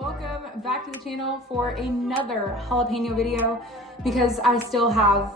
Welcome back to the channel for another jalapeno video because I still have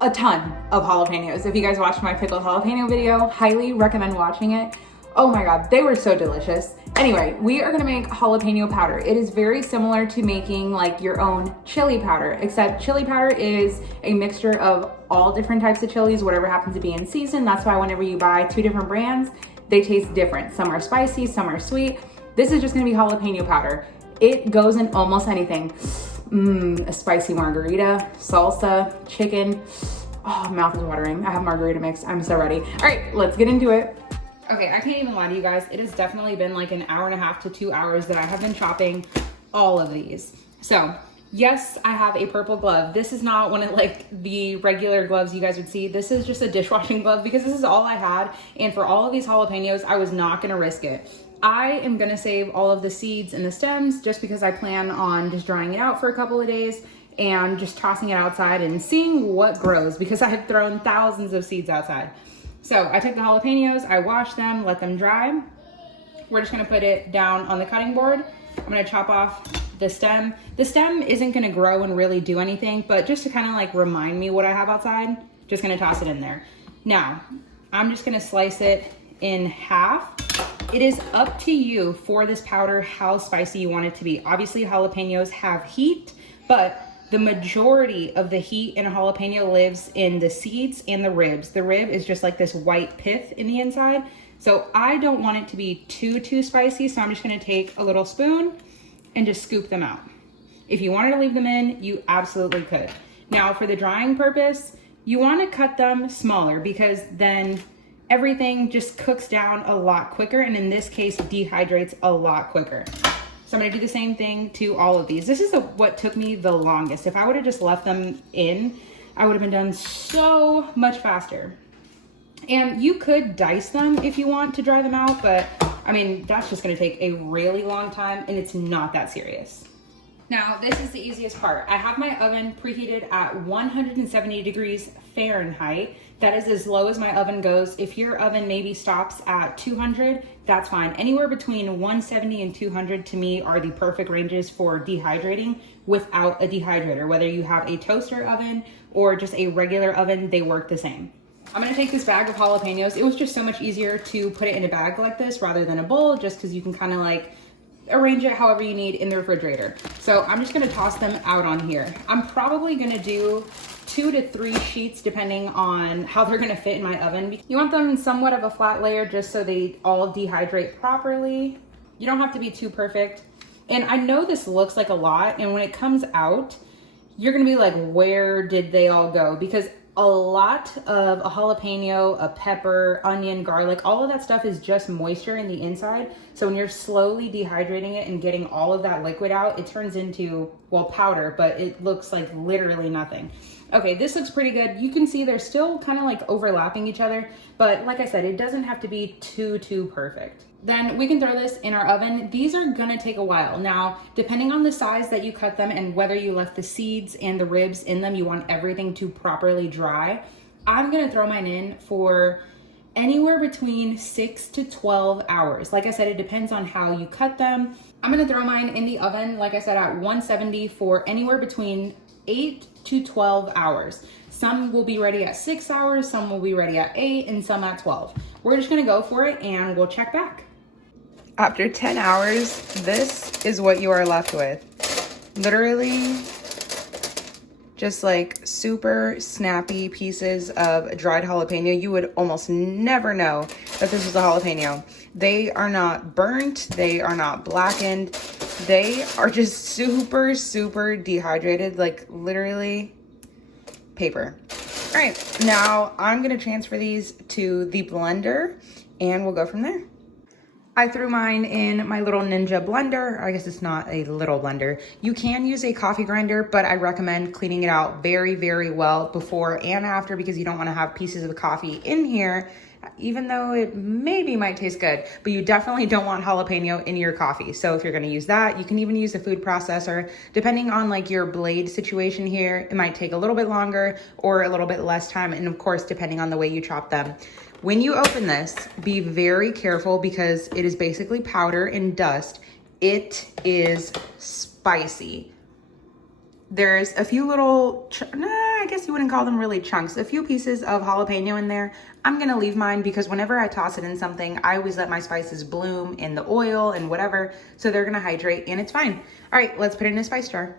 a ton of jalapenos. If you guys watched my pickled jalapeno video, highly recommend watching it. Oh my God, they were so delicious. Anyway, we are gonna make jalapeno powder. It is very similar to making like your own chili powder, except chili powder is a mixture of all different types of chilies, whatever happens to be in season. That's why whenever you buy two different brands, they taste different. Some are spicy, some are sweet. This is just gonna be jalapeno powder. It goes in almost anything. A spicy margarita, salsa, chicken. Oh, mouth is watering. I have margarita mix. I'm so ready. All right, let's get into it. Okay, I can't even lie to you guys. It has definitely been like an hour and a half to 2 hours that I have been chopping all of these. So yes, I have a purple glove. This is not one of like the regular gloves you guys would see. This is just a dishwashing glove because this is all I had. And for all of these jalapenos, I was not gonna risk it. I am gonna save all of the seeds and the stems just because I plan on just drying it out for a couple of days and just tossing it outside and seeing what grows because I have thrown thousands of seeds outside. So I took the jalapenos, I washed them, let them dry. We're just gonna put it down on the cutting board. I'm gonna chop off the stem. The stem isn't gonna grow and really do anything, but just to kind of like remind me what I have outside, just gonna toss it in there. Now, I'm just gonna slice it in half. It is up to you for this powder how spicy you want it to be. Obviously, jalapenos have heat, but the majority of the heat in a jalapeno lives in the seeds and the ribs. The rib is just like this white pith in the inside. So I don't want it to be too spicy, so I'm just gonna take a little spoon and just scoop them out. If you wanted to leave them in, you absolutely could. Now for the drying purpose, you wanna cut them smaller because then everything just cooks down a lot quicker, and in this case, dehydrates a lot quicker. So I'm gonna do the same thing to all of these. This is what took me the longest. If I would've just left them in, I would've been done so much faster. And you could dice them if you want to dry them out, but I mean, that's just gonna take a really long time and it's not that serious. Now, this is the easiest part. I have my oven preheated at 170 degrees Fahrenheit. That is as low as my oven goes. If your oven maybe stops at 200, that's fine. Anywhere between 170 and 200 to me are the perfect ranges for dehydrating without a dehydrator. Whether you have a toaster oven or just a regular oven, they work the same. I'm gonna take this bag of jalapenos. It was just so much easier to put it in a bag like this rather than a bowl, just because you can kind of like arrange it however you need in the refrigerator. So I'm just gonna toss them out on here. I'm probably gonna do 2 to 3 sheets depending on how they're gonna fit in my oven. You want them in somewhat of a flat layer just so they all dehydrate properly. You don't have to be too perfect. And I know this looks like a lot, and when it comes out, you're gonna be like, where did they all go? Because a lot of a jalapeno, a pepper, onion, garlic, all of that stuff is just moisture in the inside. So when you're slowly dehydrating it and getting all of that liquid out, it turns into, well, powder, but it looks like literally nothing. Okay, this looks pretty good. You can see they're still kind of like overlapping each other, but like I said, it doesn't have to be too perfect. Then we can throw this in our oven. These are gonna take a while. Now, depending on the size that you cut them and whether you left the seeds and the ribs in them, you want everything to properly dry. I'm gonna throw mine in for anywhere between 6 to 12 hours. Like I said, it depends on how you cut them. I'm gonna throw mine in the oven, like I said, at 170 for anywhere between 8 to 12 hours. Some will be ready at 6 hours, some will be ready at 8, and some at 12. We're just gonna go for it and we'll check back. After 10 hours, this is what you are left with. Literally just like super snappy pieces of dried jalapeno. You would almost never know that this was a jalapeno. They are not burnt, they are not blackened. They are just super dehydrated, like literally paper. All right, now I'm gonna transfer these to the blender and we'll go from there. I threw mine in my little Ninja blender. I guess it's not a little blender. You can use a coffee grinder, but I recommend cleaning it out very well before and after because you don't wanna have pieces of coffee in here, even though it maybe might taste good, but you definitely don't want jalapeno in your coffee. So if you're gonna use that, you can even use a food processor. Depending on like your blade situation here, it might take a little bit longer or a little bit less time. And of course, depending on the way you chop them. When you open this, be very careful because it is basically powder and dust It is spicy. There's a few little, I guess you wouldn't call them really chunks, a few pieces of jalapeno in there. I'm gonna leave mine because whenever I toss it in something, I always let my spices bloom in the oil and whatever, so they're gonna hydrate and it's fine. All right, let's put it in a spice jar.